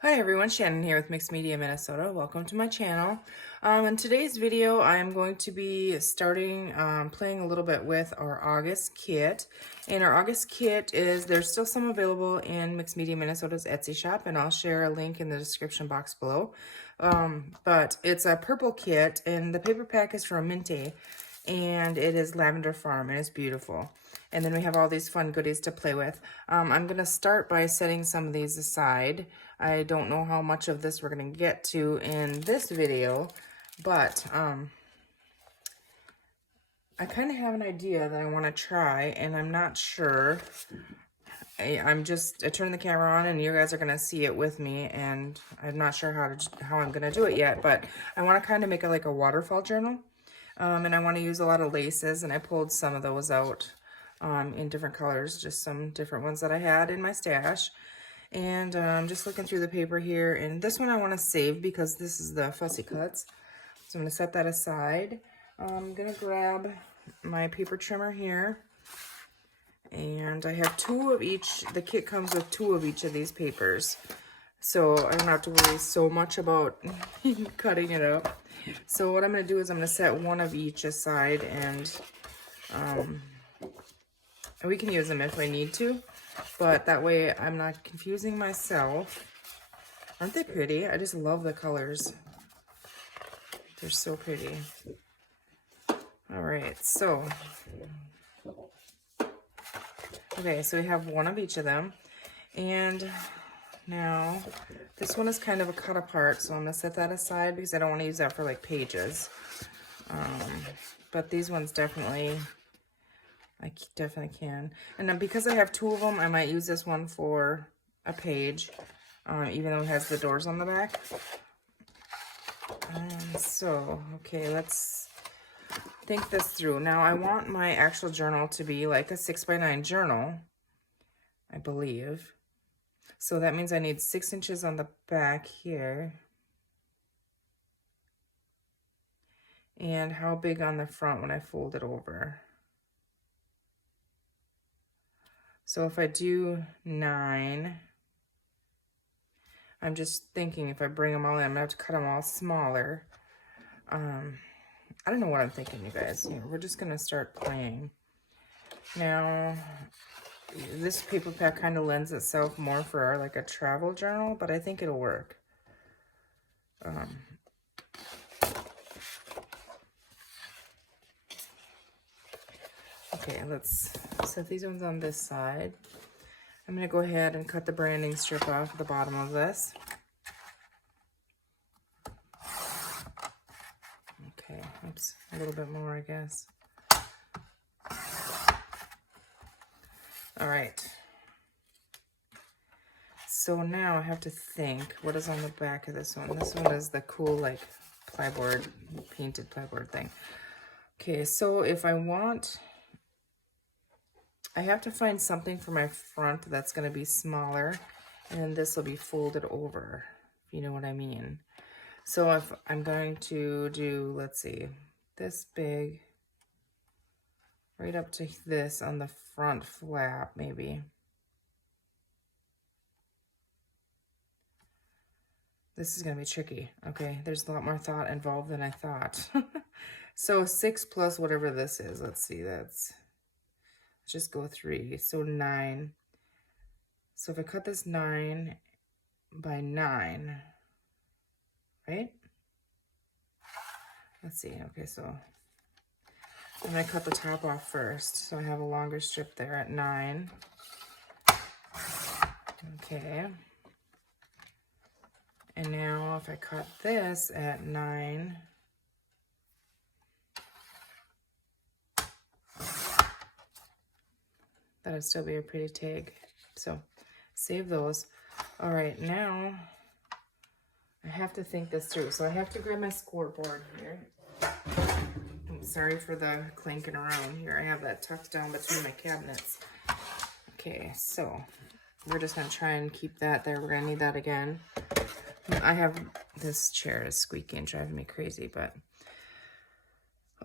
Hi everyone, Shannon here with Mixed Media Minnesota. Welcome to my channel. In today's video, I'm going to be starting playing a little bit with our August kit. And our August kit there's still some available in Mixed Media Minnesota's Etsy shop, and I'll share a link in the description box below. But it's a purple kit, and the paper pack is from Minty, and it is Lavender Farm, and it's beautiful. And then we have all these fun goodies to play with. I'm going to start by setting some of these aside. I don't know how much of this we're going to get to in this video, but I kind of have an idea that I want to try, and I'm not sure. I turned the camera on, and you guys are going to see it with me, and I'm not sure how I'm going to do it yet, but I want to kind of make it like a waterfall journal, and I want to use a lot of laces, and I pulled some of those out in different colors, just some different ones that I had in my stash. And I'm just looking through the paper here, and this one I want to save because this is the fussy cuts. So I'm going to set that aside. I'm going to grab my paper trimmer here, and I have two of each. The kit comes with two of each of these papers, so I don't have to worry so much about cutting it up. So what I'm going to do is I'm going to set one of each aside, and we can use them if I need to, but that way I'm not confusing myself. Aren't they pretty? I just love the colors. They're so pretty. All right, so, okay, so we have one of each of them. And now this one is kind of a cut apart, so I'm gonna set that aside because I don't want to use that for like pages. But these ones definitely, I definitely can. And then because I have two of them, I might use this one for a page, even though it has the doors on the back. So, okay, let's think this through. Now, I want my actual journal to be like a 6x9 journal, I believe. So that means I need 6 inches on the back here. And how big on the front when I fold it over? So if I do 9, I'm just thinking if I bring them all in, I'm gonna have to cut them all smaller. I don't know what I'm thinking, you guys. Here, we're just gonna start playing. Now, this paper pack kind of lends itself more for like a travel journal, but I think it'll work. Okay, let's set these ones on this side. I'm going to go ahead and cut the branding strip off the bottom of this. Okay, oops, a little bit more, I guess. All right. So now I have to think, what is on the back of this one? This one is the cool, like, plyboard, painted plyboard thing. Okay, so if I want, I have to find something for my front that's going to be smaller, and this will be folded over, if you know what I mean. So if I'm going to do, let's see, this big, right up to this on the front flap, maybe. This is going to be tricky. Okay, there's a lot more thought involved than I thought. So 6 plus whatever this is, let's see, let's just go 3, so 9. So if I cut this 9 by 9, right? Let's see, okay, so I'm gonna cut the top off first, so I have a longer strip there at 9. Okay. And now if I cut this at 9, that'll still be a pretty tag. So save those. All right, now I have to think this through. So I have to grab my scoreboard here. I'm sorry for the clanking around here. I have that tucked down between my cabinets. Okay, so we're just gonna try and keep that there. We're gonna need that again. I have, this chair is squeaking, driving me crazy, but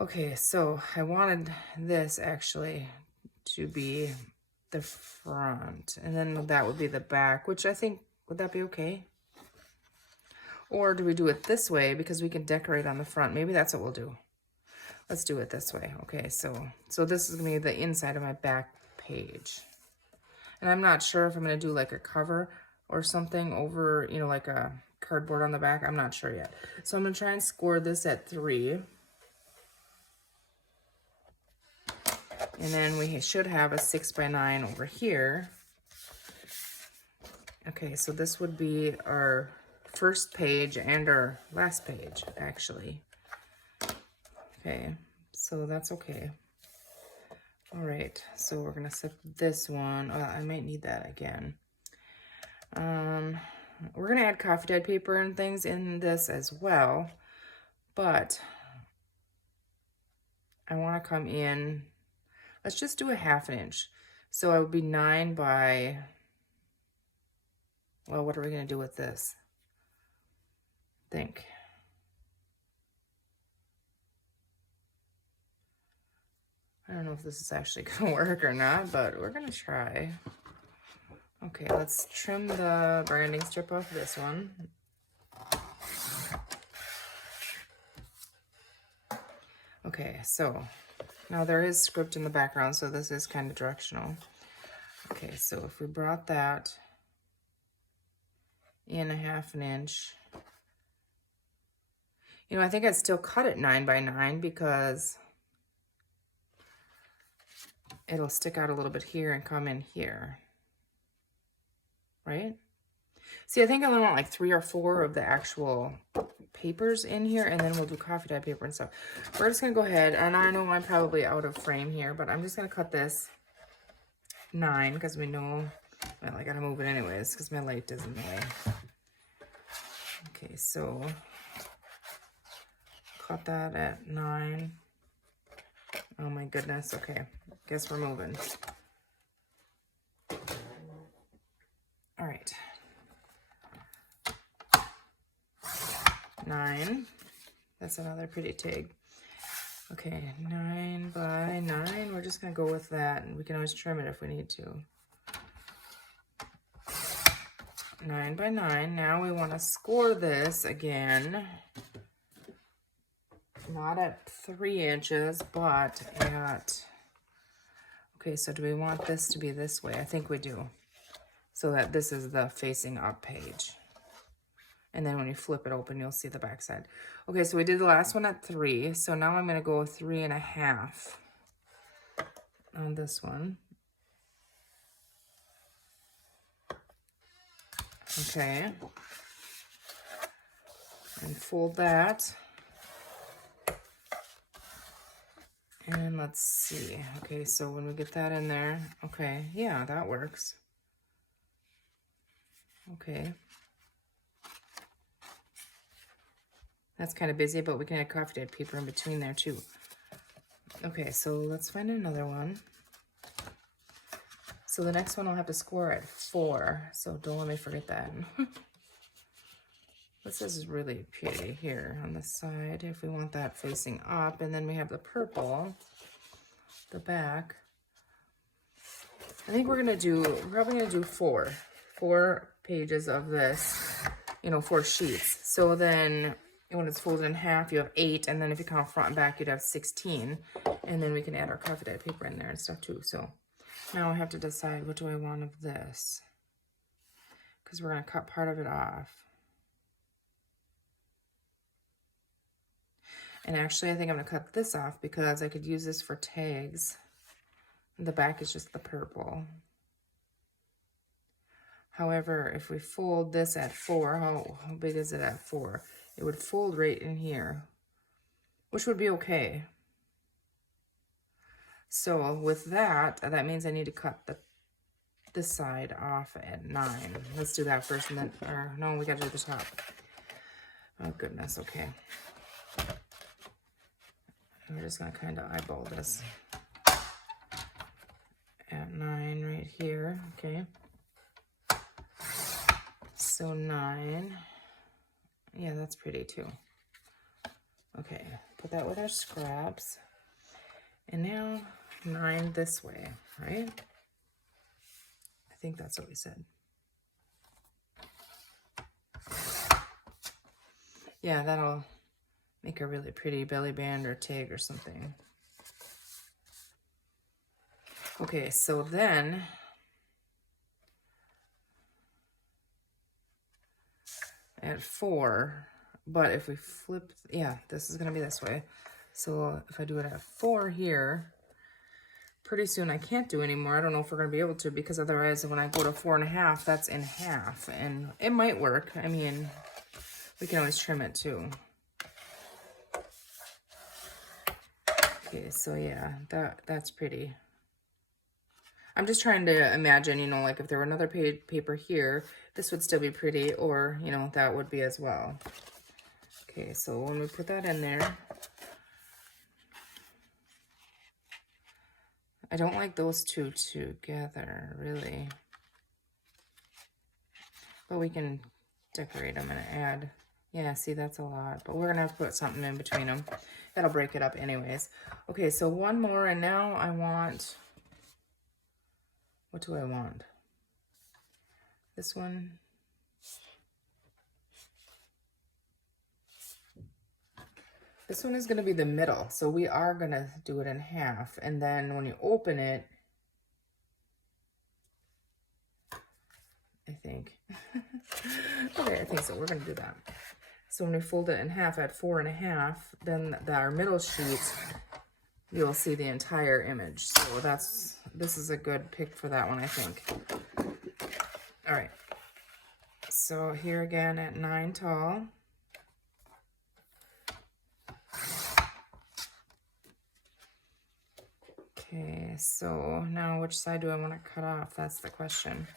okay, so I wanted this actually to be the front, and then that would be the back, which I think, would that be okay? Or do we do it this way because we can decorate on the front? Maybe that's what we'll do. Let's do it this way. Okay, so this is gonna be the inside of my back page. And I'm not sure if I'm gonna do like a cover or something over, you know, like a cardboard on the back. I'm not sure yet. So I'm gonna try and score this at 3. And then we should have a 6x9 over here. Okay, so this would be our first page and our last page, actually. Okay, so that's okay. All right, so we're gonna set this one. I might need that again. We're gonna add coffee dyed paper and things in this as well, but I wanna come in, let's just do a 1/2 inch. So it would be 9 by, well, what are we gonna do with this? Think. I don't know if this is actually gonna work or not, but we're gonna try. Okay, let's trim the branding strip off this one. Okay, so now there is script in the background, so this is kind of directional. Okay, so if we brought that in a 1/2 inch, you know, I think I'd still cut it 9 by 9 because it'll stick out a little bit here and come in here, right? See, I think I only want like 3 or 4 of the actual papers in here, and then we'll do coffee dye paper and stuff. We're just gonna go ahead, and I know I'm probably out of frame here, but I'm just gonna cut this 9 because we know, well, I gotta move it anyways because my light is in the way. Okay, so cut that at 9. Oh my goodness, okay. Guess we're moving. All right. 9. That's another pretty tag. Okay, 9 by 9. We're just gonna go with that, and we can always trim it if we need to. 9 by 9. Now we want to score this again. Not at 3 inches, but at, okay, so do we want this to be this way? I think we do. So that this is the facing up page. And then when you flip it open, you'll see the back side. Okay, so we did the last one at 3. So now I'm gonna go 3.5 on this one. Okay. And fold that. And let's see. Okay, so when we get that in there, okay, yeah, that works. Okay. That's kind of busy, but we can add coffee dyed paper in between there too. Okay, so let's find another one. So the next one I'll have to score at 4, so don't let me forget that. This is really pretty here on the side if we want that facing up, and then we have the purple, the back. I think we're probably gonna do 4 pages of this, you know, 4 sheets. So then when it's folded in half, you have 8, and then if you count front and back, you'd have 16, and then we can add our coffee dyed paper in there and stuff too. So now I have to decide, what do I want of this? Because we're gonna cut part of it off. And actually, I think I'm gonna cut this off because I could use this for tags. The back is just the purple. However, if we fold this at 4, how big is it at 4? It would fold right in here, which would be okay. So with that, that means I need to cut this side off at 9. Let's do that first, and then, or no, we gotta do the top. Oh goodness, okay. We're just gonna kind of eyeball this at 9 right here, okay. So 9, yeah, that's pretty too. Okay, put that with our scraps. And now 9 this way, right? I think that's what we said. Yeah, that'll make a really pretty belly band or tag or something. Okay, so then at 4, but if we flip, yeah, this is gonna be this way. So if I do it at 4 here, pretty soon I can't do anymore. I don't know if we're gonna be able to, because otherwise when I go to 4.5, that's in half, and it might work. I mean, we can always trim it too. Okay, so yeah, that's pretty. I'm just trying to imagine, you know, like if there were another paper here, this would still be pretty, or, you know, that would be as well. Okay, so when we put that in there, I don't like those two together, really. But we can decorate them and add. Yeah, see, that's a lot. But we're going to have to put something in between them. That'll break it up anyways. Okay, so one more, and now I want... What do I want? This one. This one is going to be the middle. So we are going to do it in half. And then when you open it, I think. Okay, I think so. We're going to do that. So when we fold it in half at 4.5, then our middle sheet, you'll see the entire image. So this is a good pick for that one, I think. All right. So here again at 9 tall. Okay, so now which side do I want to cut off? That's the question.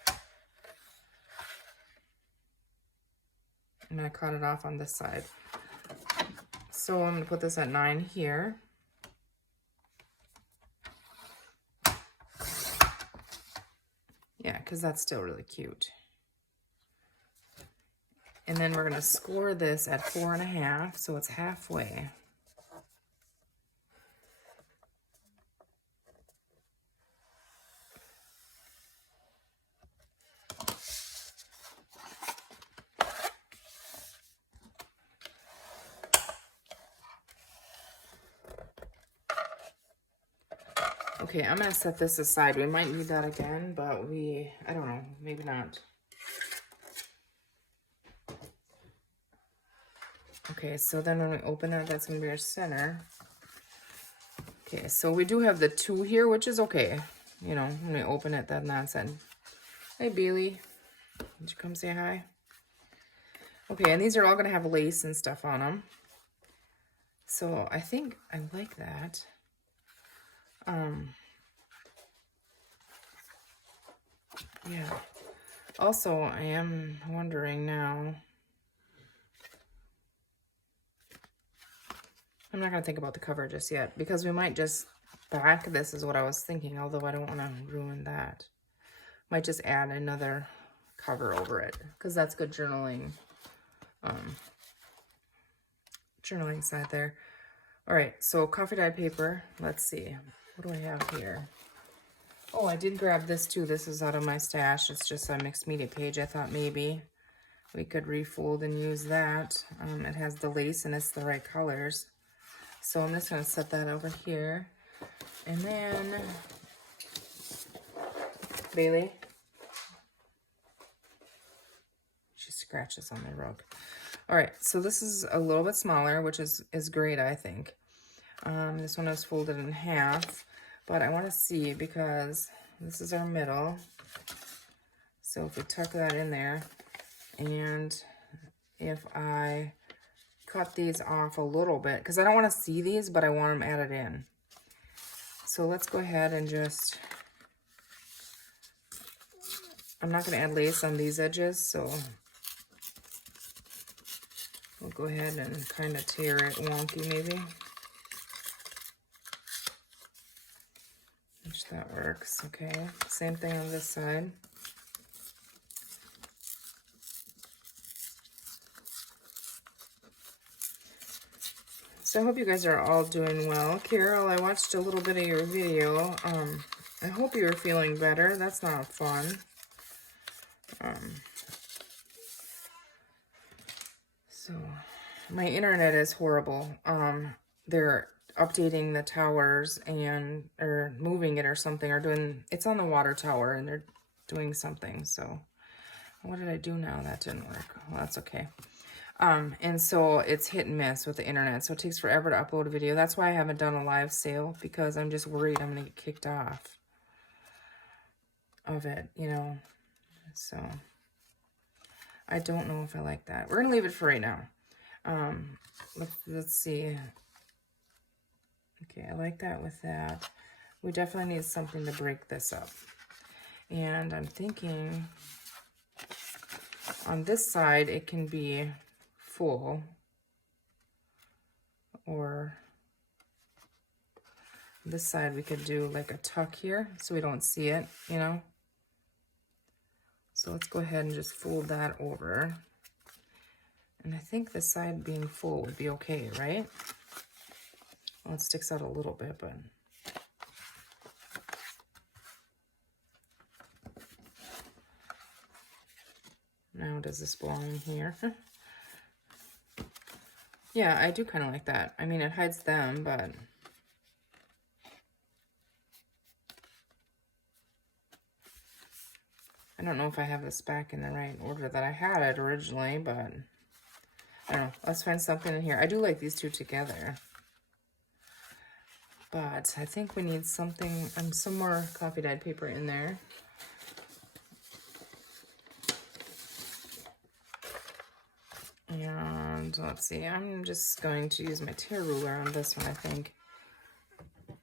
I'm going to cut it off on this side. So I'm going to put this at 9 here. Yeah, because that's still really cute. And then we're going to score this at 4.5, so it's halfway. Okay, I'm going to set this aside. We might need that again, but I don't know, maybe not. Okay, so then when we open it, that's going to be our center. Okay, so we do have the 2 here, which is okay. You know, when we open it, then that's it. Hey, Bailey. Did you come say hi? Okay, and these are all going to have lace and stuff on them. So I think I like that. Yeah. Also, I am wondering now. I'm not going to think about the cover just yet, because we might just back this is what I was thinking, although I don't want to ruin that. Might just add another cover over it, because that's good journaling. Journaling side there. All right, so coffee dyed paper. Let's see. What do I have here? Oh, I did grab this too. This is out of my stash. It's just a mixed media page. I thought maybe we could refold and use that. It has the lace and it's the right colors. So I'm just going to set that over here. And then, Bailey. She scratches on the rug. All right, so this is a little bit smaller, which is great, I think. This one is folded in half, but I want to see, because this is our middle. So if we tuck that in there, and if I cut these off a little bit, because I don't want to see these, but I want them added in. So let's go ahead and just, I'm not going to add lace on these edges, so we'll go ahead and kind of tear it wonky maybe. Which that works, okay. Same thing on this side. So I hope you guys are all doing well. Carol, I watched a little bit of your video. I hope you're feeling better. That's not fun. So My internet is horrible. They're updating the towers or moving it or something, or it's on the water tower and they're doing something. So what did I do now? That didn't work. Well, that's okay. And so it's hit and miss with the internet. So it takes forever to upload a video. That's why I haven't done a live sale, because I'm just worried I'm going to get kicked off of it, you know. So I don't know if I like that. We're going to leave it for right now. Let's see. Okay, I like that with that. We definitely need something to break this up. And I'm thinking on this side, it can be full, or this side we could do like a tuck here so we don't see it, you know. So let's go ahead and just fold that over. And I think this side being full would be okay, right? Well, it sticks out a little bit, but now does this belong in here? Yeah, I do kind of like that. I mean, it hides them, but I don't know if I have this back in the right order that I had it originally, but I don't know. Let's find something in here. I do like these two together, but I think we need something, some more coffee dyed paper in there. And let's see, I'm just going to use my tear ruler on this one, I think.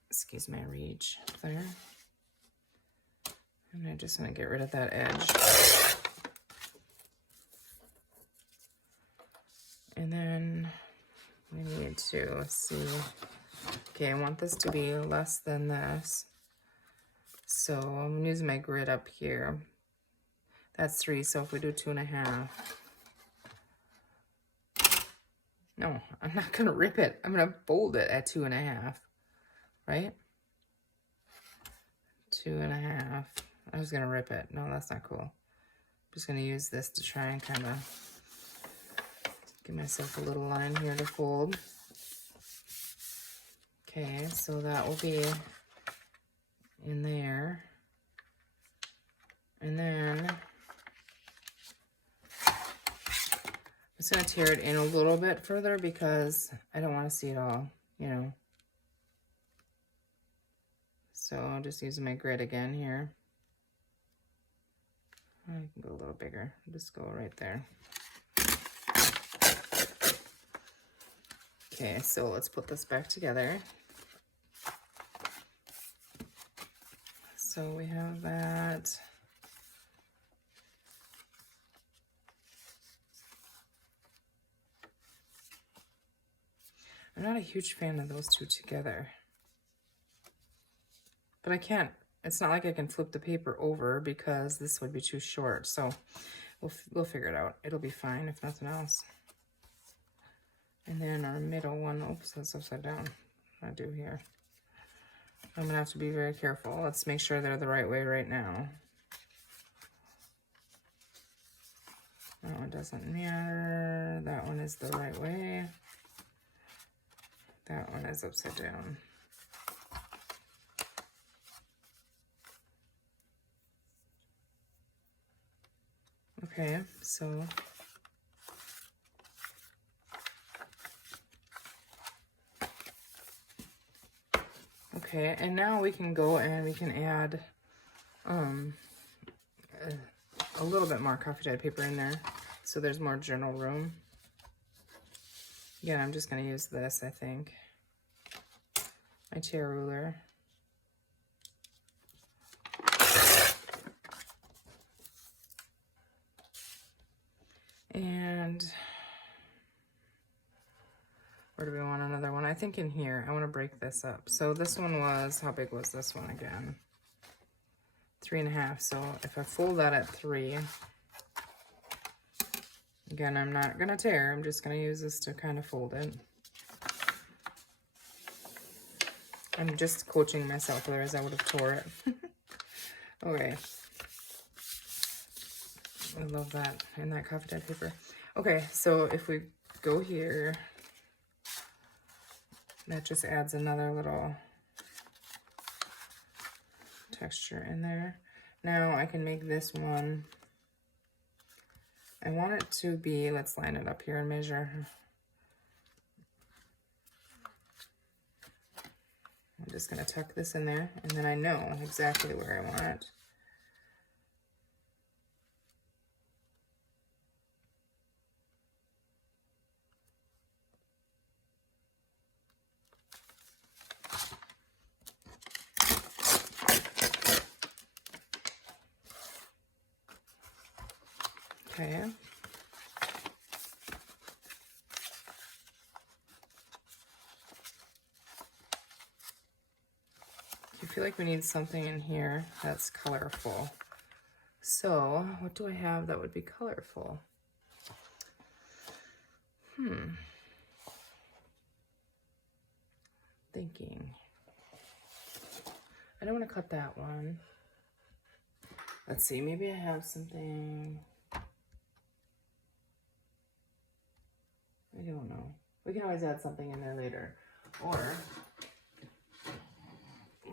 Excuse my reach there. And I just want to get rid of that edge. And then we need to, let's see. Okay, I want this to be less than this. So I'm using my grid up here. That's 3, so if we do 2.5. No, I'm not going to rip it. I'm going to fold it at 2.5, right? 2.5. I was going to rip it. No, that's not cool. I'm just going to use this to try and kind of give myself a little line here to fold. Okay, so that will be in there. And then I'm just going to tear it in a little bit further because I don't want to see it all, you know. So I'll just use my grid again here. I can go a little bigger. Just go right there. Okay, so let's put this back together. So we have that. I'm not a huge fan of those two together. But I can't, it's not like I can flip the paper over because this would be too short. So we'll figure it out. It'll be fine if nothing else. And then our middle one, oops, that's upside down. What do I do here? I'm gonna have to be very careful. Let's make sure they're the right way right now. That one doesn't matter. That one is the right way. That one is upside down. Okay, so okay, and now we can go and we can add a little bit more coffee dyed paper in there so there's more journal room. Again, I'm just going to use this, I think. My tear ruler. And where do we want another one? I think in here. I want to break this up. So this one was, how big was this one again? 3.5. So if I fold that at 3, again, I'm not going to tear. I'm just going to use this to kind of fold it. I'm just coaching myself, otherwise I would have tore it. Okay. I love that. And that coffee dyed paper. Okay, so if we go here, that just adds another little texture in there. Now I can make this one, I want it to be, let's line it up here and measure. I'm just gonna tuck this in there, and then I know exactly where I want it. Okay. I feel like we need something in here that's colorful. So what do I have that would be colorful? Thinking. I don't want to cut that one. Let's see, maybe I have something. I don't know. We can always add something in there later. Or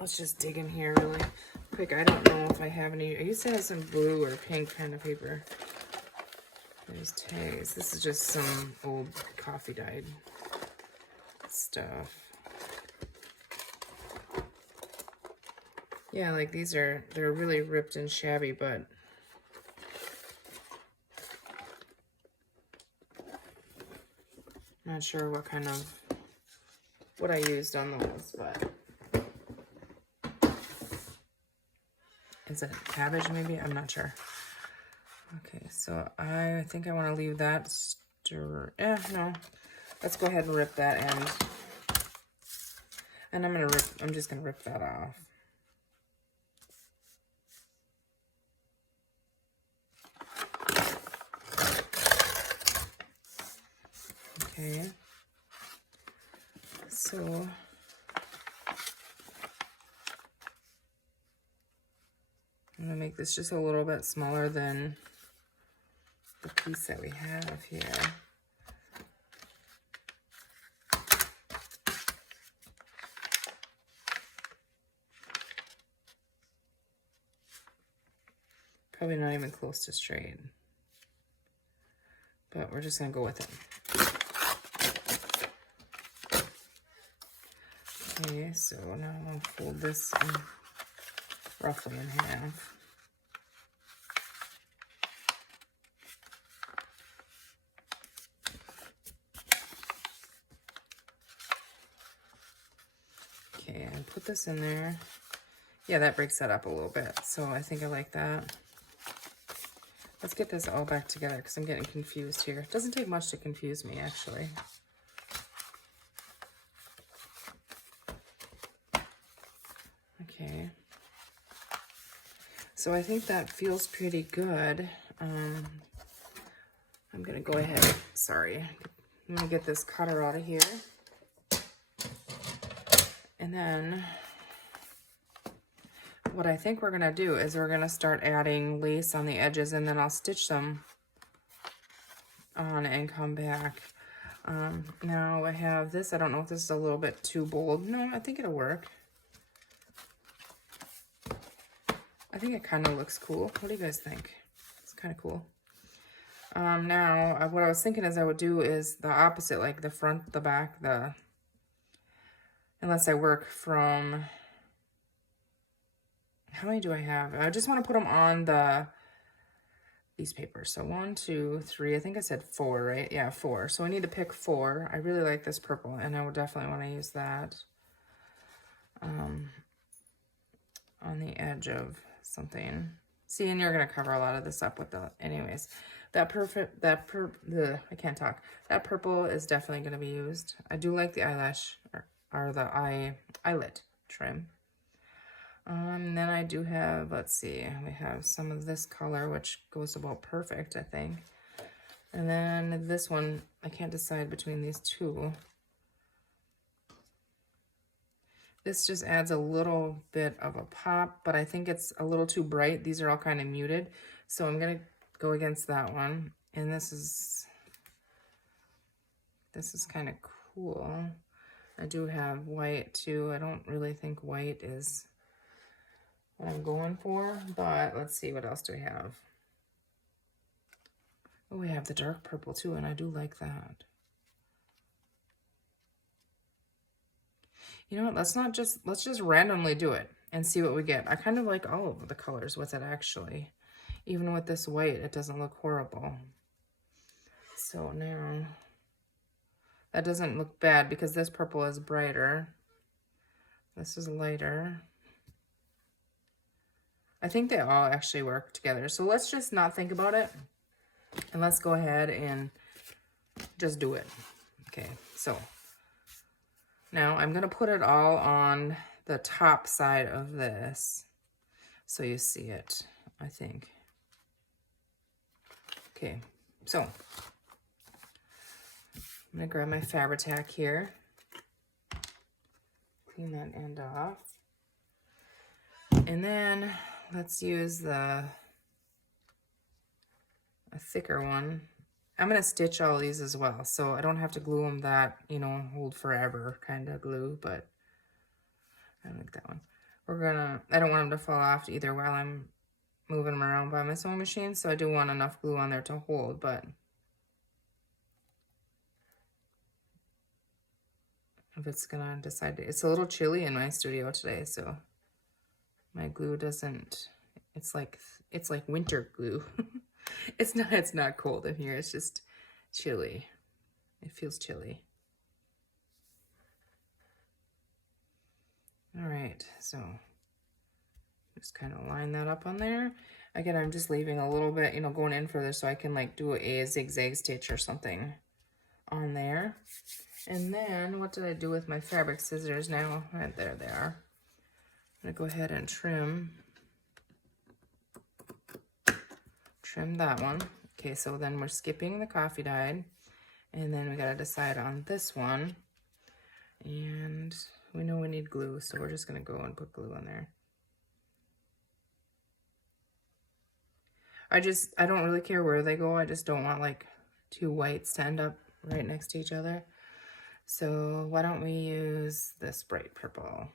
let's just dig in here really quick. I don't know if I have any. I used to have some blue or pink kind of paper. There's tags. This is just some old coffee dyed stuff. Yeah, like they're really ripped and shabby, but not sure what I used on those, but is it cabbage maybe? I'm not sure. Okay, so I think I want to leave that no. Let's go ahead and rip that end. And I'm just gonna rip that off. Okay. So I'm gonna make this just a little bit smaller than the piece that we have here. Probably not even close to straight, but we're just gonna go with it. Okay, so now I'll fold this roughly in half. Okay, and put this in there. Yeah, that breaks that up a little bit, so I think I like that. Let's get this all back together because I'm getting confused here. It doesn't take much to confuse me, actually. Okay. So I think that feels pretty good. I'm gonna go ahead, sorry. I'm gonna get this cutter out of here. And then what I think we're gonna do is we're gonna start adding lace on the edges, and then I'll stitch them on and come back. Now I have this. I don't know if this is a little bit too bold. No, I think it'll work. I think it kind of looks cool. What do you guys think? It's kind of cool. Now, what I was thinking is I would do is the opposite, like the front, the back, unless I work from, how many do I have? I just want to put them on these papers. So 1, 2, 3, I think I said 4, right? Yeah, 4. So I need to pick 4. I really like this purple, and I would definitely want to use that on the edge of something. See, and you're going to cover a lot of this up with anyways. I can't talk. That purple is definitely going to be used. I do like the eyelash, or the eyelid trim. Then I do have, let's see, we have some of this color, which goes about perfect, I think. And then this one, I can't decide between these two. This just adds a little bit of a pop, but I think it's a little too bright. These are all kind of muted, so I'm going to go against that one. And this is, This is kind of cool. I do have white too. I don't really think white is what I'm going for, but let's see, what else do we have? Oh, we have the dark purple too, and I do like that. You know what, let's just randomly do it and see what we get. I kind of like all of the colors with it actually. Even with this white, it doesn't look horrible. So now, that doesn't look bad because this purple is brighter. This is lighter. I think they all actually work together. So let's just not think about it. And let's go ahead and just do it. Okay, so now I'm going to put it all on the top side of this so you see it, I think. Okay, so I'm going to grab my Fabri-Tac here. Clean that end off. And then let's use a thicker one. I'm going to stitch all these as well, so I don't have to glue them that, you know, hold forever kind of glue, but I like that one. I don't want them to fall off either while I'm moving them around by my sewing machine, so I do want enough glue on there to hold, but if it's gonna decide to, it's a little chilly in my studio today, so my glue doesn't, it's like winter glue. It's not cold in here, it's just chilly. It feels chilly. All right, so just kind of line that up on there. Again, I'm just leaving a little bit, you know, going in further so I can like do a zigzag stitch or something on there. And then what did I do with my fabric scissors now? Right there they are. I'm gonna go ahead and trim that one. Okay, so then we're skipping the coffee dyed, and then we gotta decide on this one. And we know we need glue, so we're just gonna go and put glue on there. I don't really care where they go. I just don't want like two whites to end up right next to each other. So why don't we use this bright purple?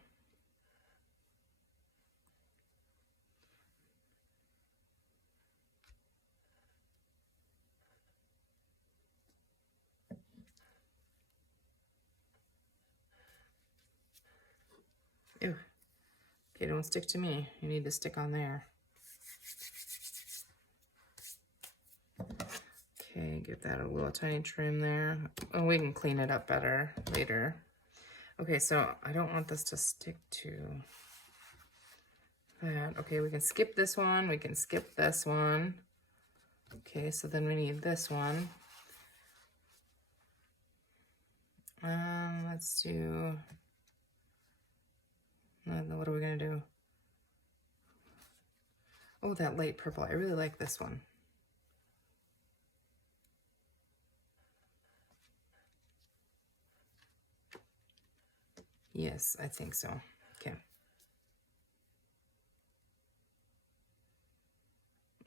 Ew. Okay, don't stick to me. You need to stick on there. Okay, give that a little tiny trim there. Oh, we can clean it up better later. Okay, so I don't want this to stick to that. Okay, we can skip this one. We can skip this one. Okay, so then we need this one. Let's do, what are we gonna do? Oh, that light purple. I really like this one. Yes, I think so. Okay.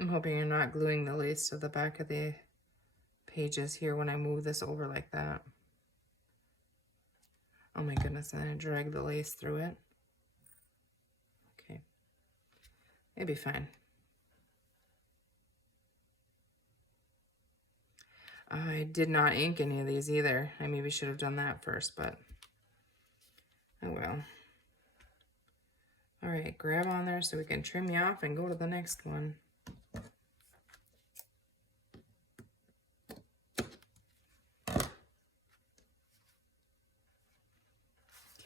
I'm hoping you're not gluing the lace to the back of the pages here when I move this over like that. Oh my goodness, and I drag the lace through it. Okay. It'll be fine. I did not ink any of these either. I maybe should have done that first, but oh well. All right, grab on there so we can trim you off and go to the next one.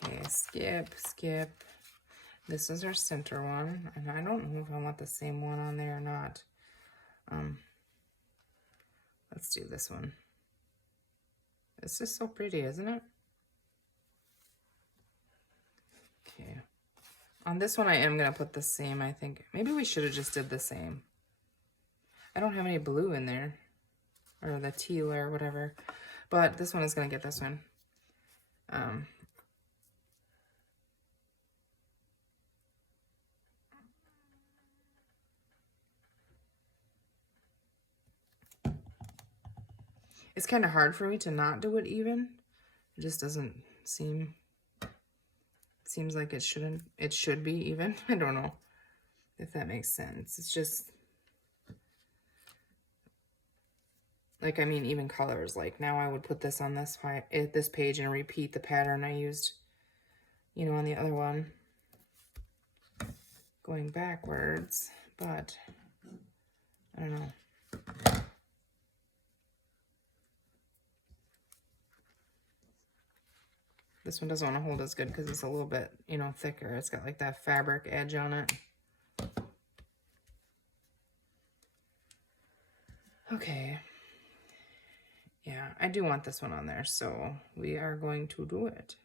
Okay, skip. This is our center one, and I don't know if I want the same one on there or not. Let's do this one. It's just so pretty, isn't it? Okay. On this one, I am going to put the same, I think. Maybe we should have just did the same. I don't have any blue in there, or the teal or whatever, but this one is going to get this one. It's kind of hard for me to not do it even. It just doesn't seem, seems like it should be even. I don't know if that makes sense. It's just, like, I mean, even colors. Like, now I would put this on this page and repeat the pattern I used, you know, on the other one. Going backwards, but I don't know. This one doesn't want to hold as good because it's a little bit, you know, thicker. It's got like that fabric edge on it. Okay. Yeah, I do want this one on there, so we are going to do it.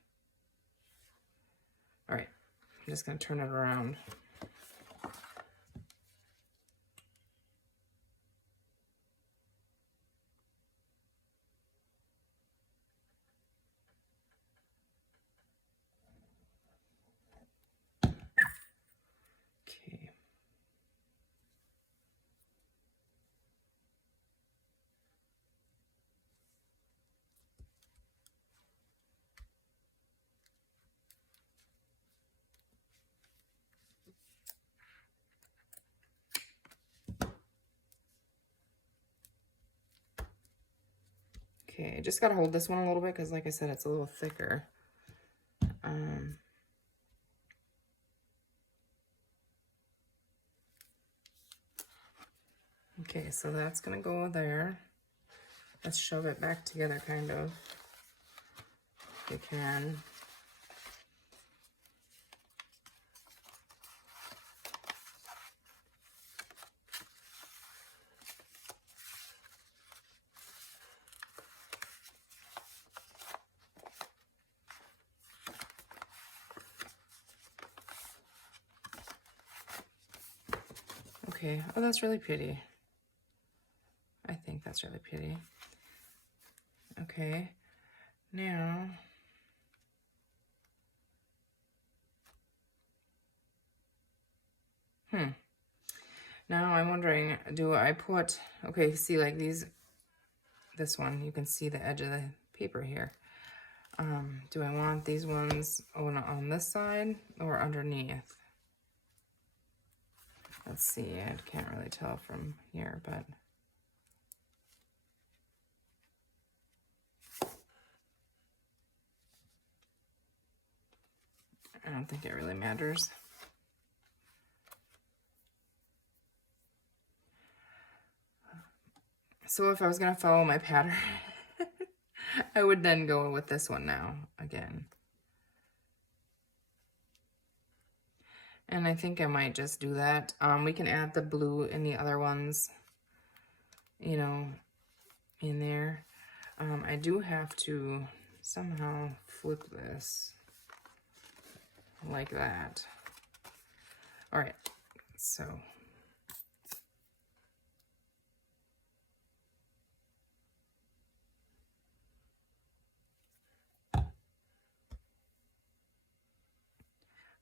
All right, I'm just going to turn it around. Okay. Okay, I just got to hold this one a little bit because, like I said, it's a little thicker. Okay, so that's going to go there. Let's shove it back together, kind of, if you can. Okay, oh, that's really pretty. I think that's really pretty. Okay, now, now I'm wondering, do I put, okay, see, like these, this one, you can see the edge of the paper here. Do I want these ones on this side or underneath? Let's see, I can't really tell from here, but I don't think it really matters. So if I was gonna follow my pattern, I would then go with this one now, again. And I think I might just do that. We can add the blue in the other ones, you know, in there. I do have to somehow flip this like that. All right, so.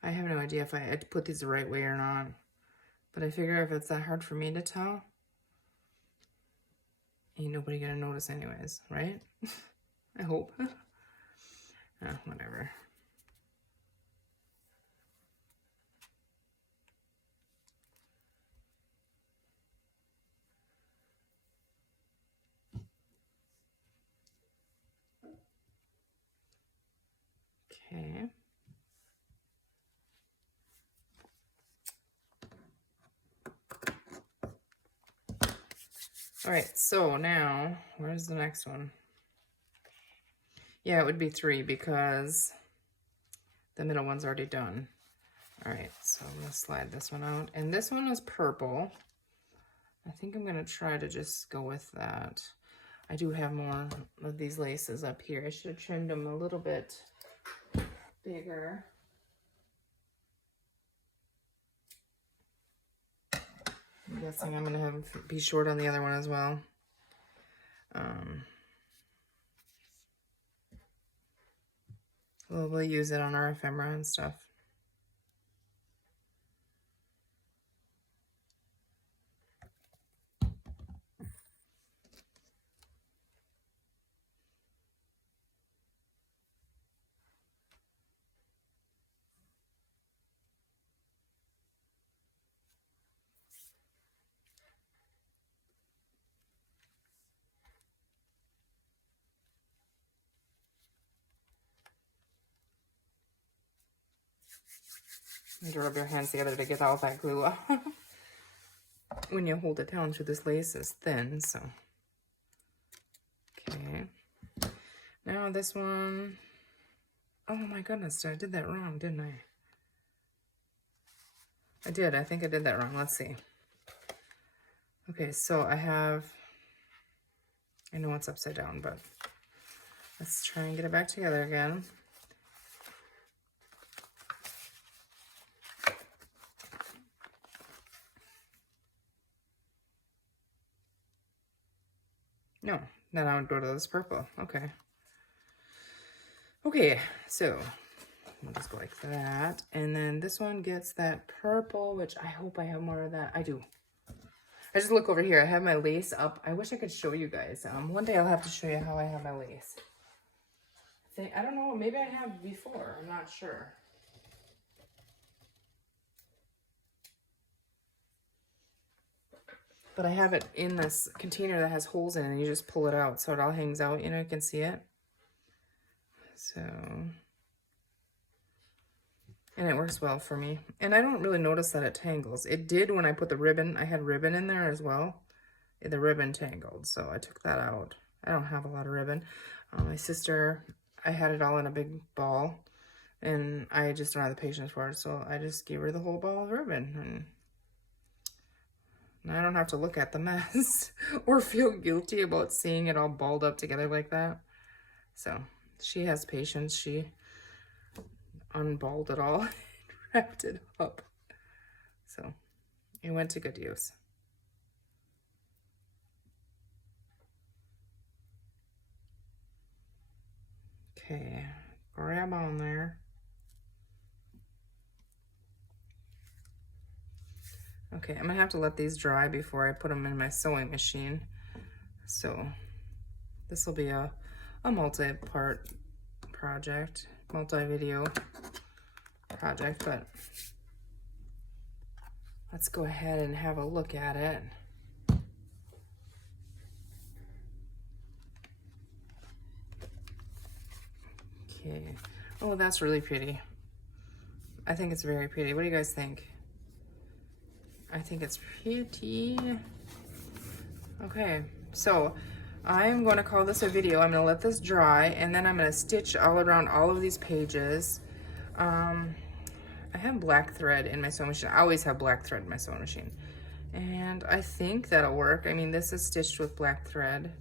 I have no idea if I had to put these the right way or not, but I figure if it's that hard for me to tell, ain't nobody gonna notice anyways, right? I hope. Whatever. Okay. All right, so now, where's the next one? Yeah, it would be 3 because the middle one's already done. All right, so I'm gonna slide this one out. And this one is purple. I think I'm gonna try to just go with that. I do have more of these laces up here. I should have trimmed them a little bit bigger. I'm guessing I'm gonna be short on the other one as well. We'll use it on our ephemera and stuff. You need to rub your hands together to get all that glue off. When you hold it down through this lace is thin, so. Okay. Now this one. Oh my goodness, I did that wrong, didn't I? I did, I think I did that wrong. Let's see. Okay, so I know it's upside down, but let's try and get it back together again. No, then I would go to this purple. Okay. Okay, so I'll just go like that. And then this one gets that purple, which I hope I have more of that. I do. I just look over here. I have my lace up. I wish I could show you guys. One day I'll have to show you how I have my lace. I don't know. Maybe I have before. I'm not sure. But I have it in this container that has holes in it, and you just pull it out so it all hangs out. You know, you can see it. So, and it works well for me. And I don't really notice that it tangles. It did when I put the ribbon. I had ribbon in there as well. The ribbon tangled, so I took that out. I don't have a lot of ribbon. My sister, I had it all in a big ball, and I just don't have the patience for it, so I just gave her the whole ball of ribbon. And I don't have to look at the mess or feel guilty about seeing it all balled up together like that. So she has patience. She unballed it all and wrapped it up. So it went to good use. Okay, grab on there. Okay, I'm gonna have to let these dry before I put them in my sewing machine. So this will be a multi-part project, multi-video project, but let's go ahead and have a look at it. Okay. Oh, that's really pretty. I think it's very pretty. What do you guys think? I think it's pretty. Okay, so I'm going to call this a video. I'm going to let this dry, and then I'm going to stitch all around all of these pages. I have black thread in my sewing machine. I always have black thread in my sewing machine. And I think that'll work. I mean, this is stitched with black thread.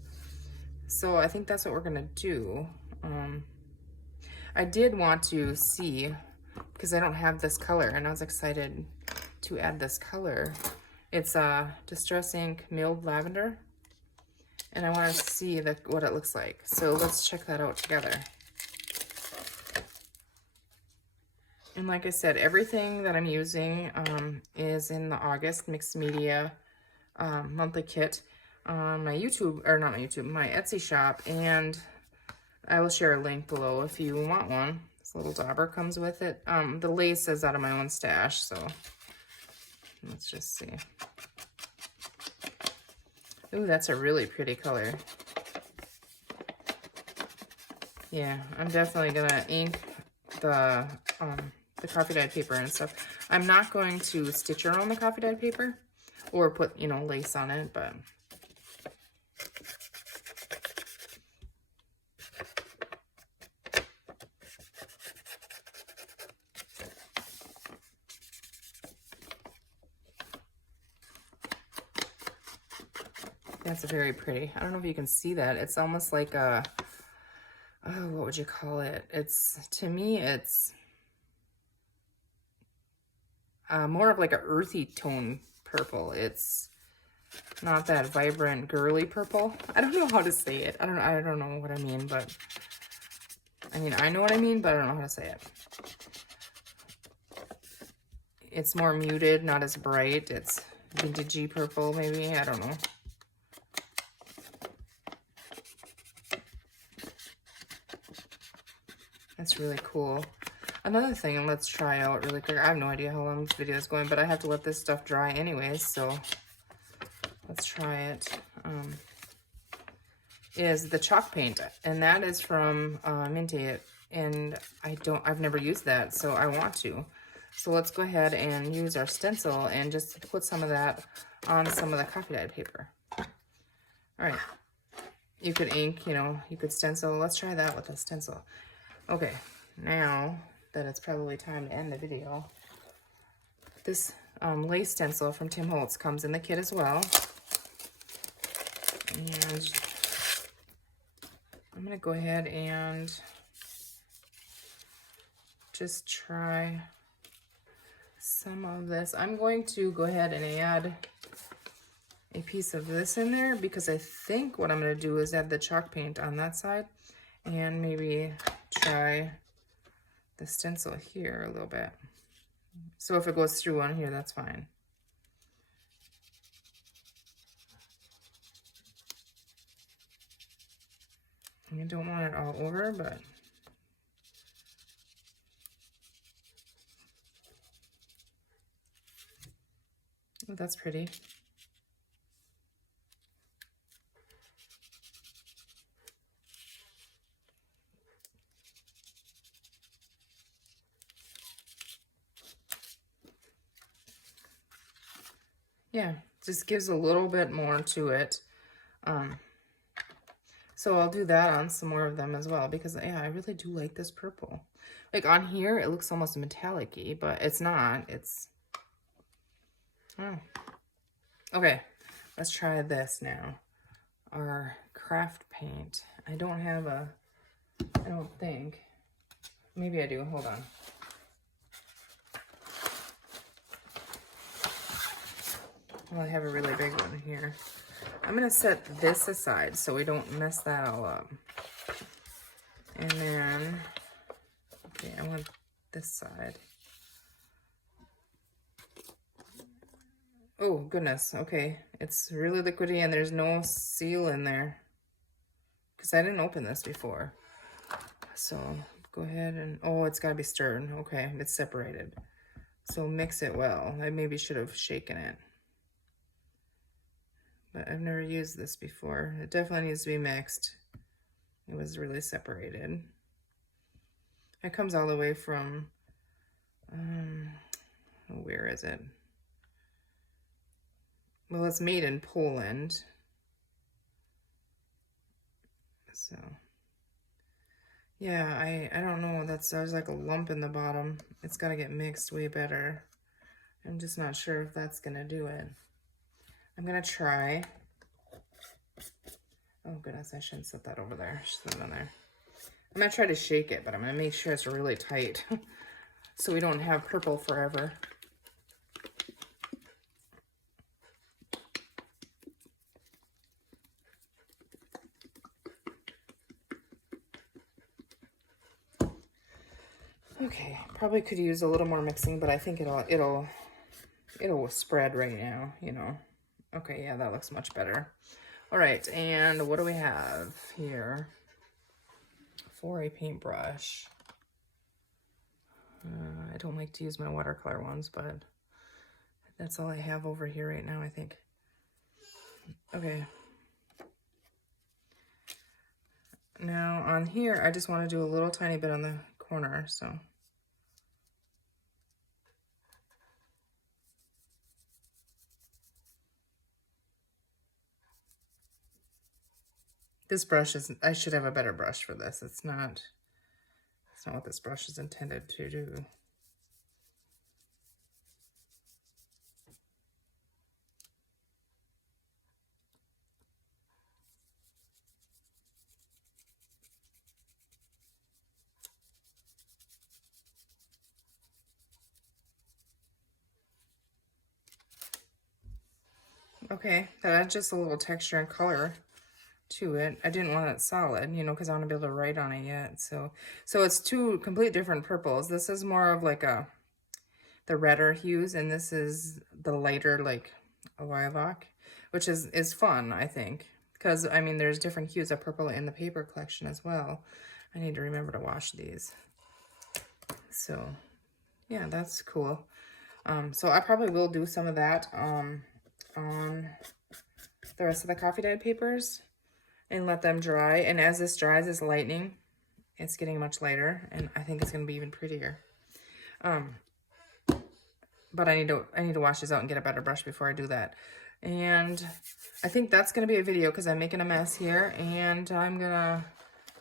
So I think that's what we're going to do. I did want to see, because I don't have this color, and I was excited to add this color. It's Distress Ink Milled Lavender, and I want to see what it looks like. So let's check that out together. And like I said, everything that I'm using is in the August Mixed Media monthly kit on my YouTube, or not my YouTube, my Etsy shop, and I will share a link below if you want one. This little dauber comes with it. The lace is out of my own stash, so let's just see. Ooh, that's a really pretty color. Yeah, I'm definitely gonna ink the coffee dyed paper and stuff. I'm not going to stitch around the coffee dyed paper or put, you know, lace on it, but that's very pretty. I don't know if you can see that. It's almost like a, oh, what would you call it? It's, to me, it's more of like a earthy tone purple. It's not that vibrant, girly purple. I don't know how to say it. I don't know what I mean, but I mean, I know what I mean, but I don't know how to say it. It's more muted, not as bright. It's vintagey purple, maybe. I don't know. That's really cool. Another thing, and let's try out really quick. I have no idea how long this video is going, but I have to let this stuff dry anyways, so let's try it. Is the chalk paint, and that is from Minty, and I've never used that, so I want to. So let's go ahead and use our stencil and just put some of that on some of the coffee dyed paper. All right. You could ink, you know, you could stencil. Let's try that with a stencil. Okay, now that it's probably time to end the video, this lace stencil from Tim Holtz comes in the kit as well. And I'm going to go ahead and just try some of this. I'm going to go ahead and add a piece of this in there because I think what I'm going to do is add the chalk paint on that side and maybe try the stencil here a little bit. So if it goes through on here, that's fine. I don't want it all over, but oh, that's pretty. Yeah, just gives a little bit more to it. So I'll do that on some more of them as well because yeah, I really do like this purple. Like on here, it looks almost metallic-y, but it's not. It's, oh. Okay, let's try this now. Our craft paint. I don't have a, I don't think. Maybe I do, hold on. Well, I have a really big one here. I'm gonna set this aside so we don't mess that all up. And then, okay, I want this side. Oh, goodness, okay. It's really liquidy and there's no seal in there because I didn't open this before. So go ahead and, oh, it's gotta be stirred. Okay, it's separated. So mix it well. I maybe should have shaken it. But I've never used this before. It definitely needs to be mixed. It was really separated. It comes all the way from, where is it? Well, it's made in Poland. So, yeah, I don't know. There's like a lump in the bottom. It's got to get mixed way better. I'm just not sure if that's going to do it. I'm going to try. Oh, goodness, I shouldn't set that over there. Set it on there. I'm going to try to shake it, but I'm going to make sure it's really tight so we don't have purple forever. Okay, probably could use a little more mixing, but I think it'll spread right now, you know. Okay, yeah, that looks much better. All right, and what do we have here for a paintbrush? I don't like to use my watercolor ones, but that's all I have over here right now, I think. Okay. Now on here, I just want to do a little tiny bit on the corner, so. This brush is, I should have a better brush for this. It's not what this brush is intended to do. Okay, that adds just a little texture and color to it. I didn't want it solid, you know, because I want to be able to write on it yet. So it's two complete different purples. This is more of like the redder hues, and this is the lighter, like a lilac, which is fun, I think. Because, I mean, there's different hues of purple in the paper collection as well. I need to remember to wash these. So, yeah, that's cool. So I probably will do some of that on the rest of the coffee dyed papers and let them dry. And as this dries, it's lightening. It's getting much lighter, and I think it's going to be even prettier. but I need to wash these out and get a better brush before I do that. And I think that's going to be a video because I'm making a mess here, and I'm going to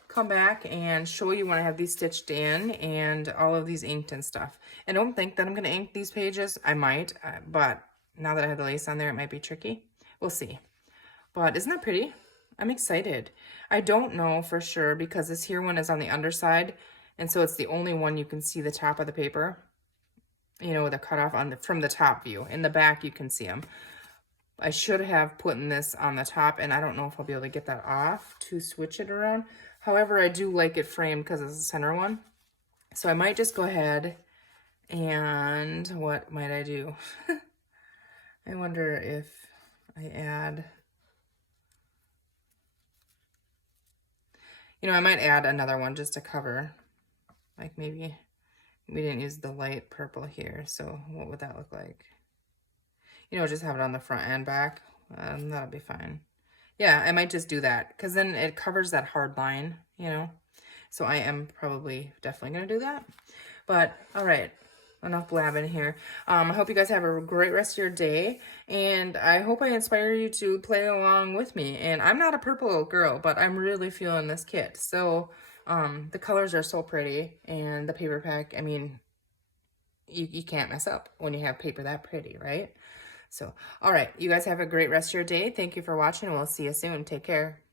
come back and show you when I have these stitched in and all of these inked and stuff. And don't think that I'm going to ink these pages. I might, but now that I have the lace on there, it might be tricky. We'll see. But isn't that pretty? I'm excited. I don't know for sure because this here one is on the underside, and so it's the only one you can see the top of the paper. You know, the cutoff on from the top view. In the back, you can see them. I should have put this on the top, and I don't know if I'll be able to get that off to switch it around. However, I do like it framed because it's the center one. So I might just go ahead and what might I do? I wonder if I add, you know, I might add another one just to cover. Like maybe we didn't use the light purple here, so what would that look like? You know, just have it on the front and back. That'll be fine. Yeah, I might just do that because then it covers that hard line, you know. So I am probably definitely going to do that. But, all right, enough blabbing here. I hope you guys have a great rest of your day. And I hope I inspire you to play along with me. And I'm not a purple girl, but I'm really feeling this kit. So the colors are so pretty. And the paper pack, I mean, you can't mess up when you have paper that pretty, right? So, all right, you guys have a great rest of your day. Thank you for watching. We'll see you soon. Take care.